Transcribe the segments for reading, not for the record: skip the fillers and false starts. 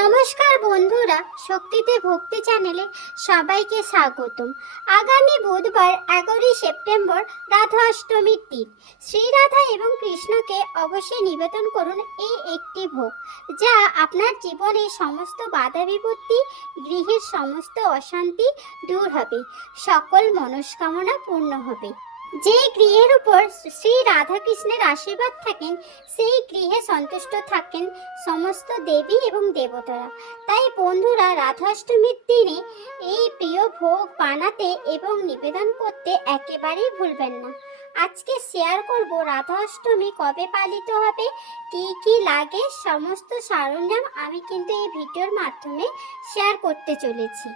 নমস্কার বন্ধুরা, শক্তিতে ভক্তি চ্যানেলে সবাইকে স্বাগতম। আগামী বুধবার 11ই সেপ্টেম্বর রাধা অষ্টমীর দিন। শ্রী রাধা এবং কৃষ্ণকে অবশ্যই নিবেদন করুন এই একটি ভোগ, যা আপনার জীবনে সমস্ত বাধা বিপত্তি, গৃহের সমস্ত অশান্তি দূর হবে, সকল মনস্কামনা পূর্ণ হবে। যে গৃহের উপর শ্রী রাধাকৃষ্ণের আশীর্বাদ থাকেন, সেই গৃহে সন্তুষ্ট থাকেন সমস্ত দেবী এবং দেবতারা। তাই বন্ধুরা, রাধাষ্টমীর দিনে এই প্রিয় ভোগ বানাতে এবং নিবেদন করতে একেবারেই ভুলবেন না। আজকে শেয়ার করব রাধা অষ্টমী কবে পালিত হবে, কি কি লাগে, সমস্ত সরঞ্জাম আমি কিন্তু এই ভিডিওর মাধ্যমে শেয়ার করতে চলেছি।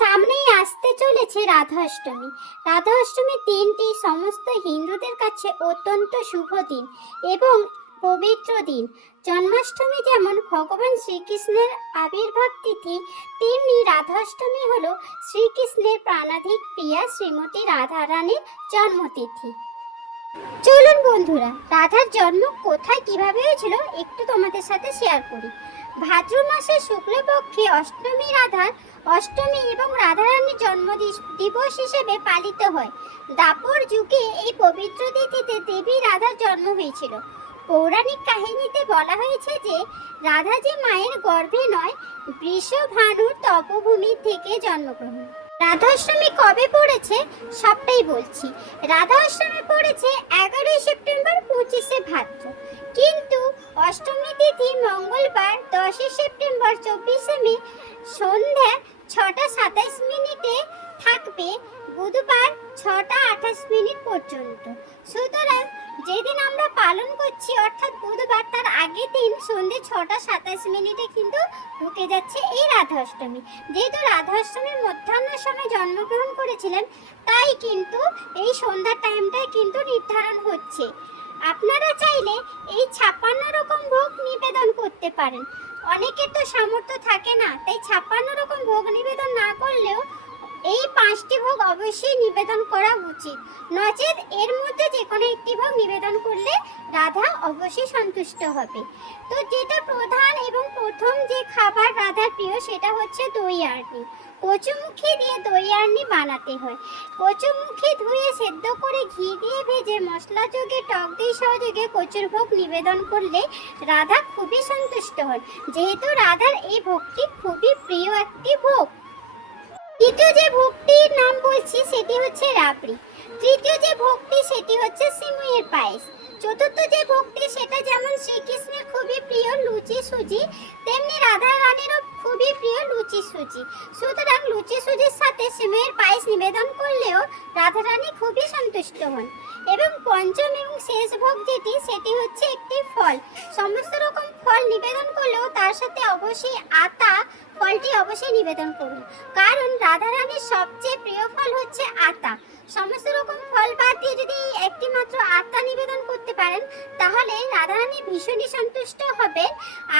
সামনেই আসতে চলেছে রাধা অষ্টমী। রাধা অষ্টমীর দিনটি সমস্ত হিন্দুদের কাছে অত্যন্ত শুভ দিন এবং পবিত্র দিন। জন্মাষ্টমী যেমন ভগবান শ্রীকৃষ্ণের আবির্ভাব তিথি, তেমনি রাধাষ্টমী হল শ্রীকৃষ্ণের প্রাণাধিক প্রিয়া শ্রীমতী রাধারানীর জন্মতিথি। চলুন বন্ধুরা, রাধার জন্ম কোথায় কিভাবে হয়েছিল একটু তোমাদের সাথে শেয়ার করি। ভাদ্র মাসের শুক্লপক্ষে অষ্টমী রাধার অষ্টমী এবং রাধারানীর জন্ম দিবস হিসেবে পালিত হয়। দ্বাপর যুগে এই পবিত্র তিথিতে দেবী রাধার জন্ম হয়েছিল। পৌরাণিক কাহিনীতে বলা হয়েছে যে রাধা যে মায়ের গর্ভে নয়, বৃষভানুর তপভূমি থেকে জন্মগ্রহণ। রাধা অষ্টমী কবে পড়েছে সবটাই বলছি। রাধা অষ্টমী পড়েছে 11ই সেপ্টেম্বর 25শে ভাদ্র, কিন্তু অষ্টমী তিথি মঙ্গলবার 10ই সেপ্টেম্বর 24শে মে সন্ধ্যা 6টা 27 মিনিটে থাকবে বুধবার 6টা 28 মিনিট পর্যন্ত। সুতরাং যেদিন আমরা পালন করছি অর্থাৎ বুধবার, তার আগের দিন সন্ধ্যে 6টা 27 মিনিটে কিন্তু ঢুকে যাচ্ছে এই রাধা অষ্টমী। যেহেতু রাধা অষ্টমীর মধ্যাহ্নের সময় জন্মগ্রহণ করেছিলেন, তাই কিন্তু এই সন্ধ্যার টাইমটাই কিন্তু নির্ধারণ হচ্ছে। আপনারা চাইলে এই 56 রকম ভোগ নিবেদন করতে পারেন। অনেকের তো সামর্থ্য থাকে না, তাই 56 রকম ভোগ নিবেদন না করলেও এই 5টি ভোগ অবশ্যই নিবেদন করা উচিত। নচেত এর মধ্যে যে কোনো একটি ভোগ নিবেদন করলে রাধা অবশ্যই সন্তুষ্ট হবে। তো যেটা প্রধান এবং প্রথম যে খাবার রাধার প্রিয়, সেটা হচ্ছে দই আরনি। কচুমুখী দিয়ে দই আরনি বানাতে হয়। কচুমুখী ধুয়ে সেদ্ধ করে ঘি দিয়ে ভেজে মশলা যোগে টক দই সহযোগে কচুর ভোগ নিবেদন করলে রাধা খুবই সন্তুষ্ট হন, যেহেতু রাধার এই ভোগটি খুবই প্রিয় একটি ভোগ। দ্বিতীয় যে ভোগটির নাম বলছি সেটি হচ্ছে রাবড়ি। তৃতীয় যে ভোগটি সেটি হচ্ছে সিমুইয়ের পায়েস। চতুর্থ যে ভোগটি সেটা যেমন শ্রীকৃষ্ণের খুবই প্রিয় লুচি সুজি, তেমনি রাধা রানীরও খুবই প্রিয় লুচি সুজি। সুতরাং লুচি সুজির সাথে সিমুইয়ের পায়েস নিবেদন করলেও রাধা রানী খুবই সন্তুষ্ট হন। এবং পঞ্চম এবং শেষ ভোগ যেটি, সেটি হচ্ছে একটি ফল। সমস্ত রকম ফল নিবেদন করলেও তার সাথে অবশ্যই আতা ফলটি অবশ্যই নিবেদন করুন, কারণ রাধা রানীর সবচেয়ে প্রিয় ফল হচ্ছে আতা। সমস্ত রকম ফল বাদ দিয়ে যদি একটি মাত্র আতা নিবেদন করতে পারেন, তাহলে রাধারানী ভীষণই সন্তুষ্ট হবে।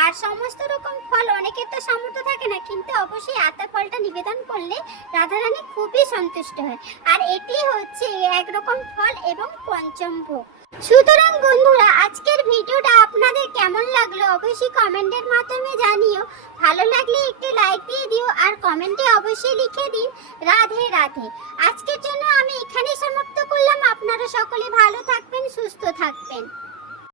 আর সমস্ত রকম ফল অনেকের তো সামর্থ্য থাকে না, কিন্তু অবশ্যই আতা ফলটা নিবেদন করলে রাধারানী খুবই সন্তুষ্ট হয়। আর এটি হচ্ছে একরকম ফল এবং পঞ্চম ভোগ। সুতরাং বন্ধুরা, আজকের ভিডিওটা আপনাদের কেমন লাগলো অবশ্যই কমেন্টের মাধ্যমে জানিও। ভালো লাগলে একটু লাইক দিয়ে দিও আর কমেন্টে অবশ্যই লিখে দিন রাধে রাধে। আজকের জন্য আমি এখানেই সমাপ্ত করলাম। আপনারা সকলে ভালো থাকবেন, সুস্থ থাকবেন।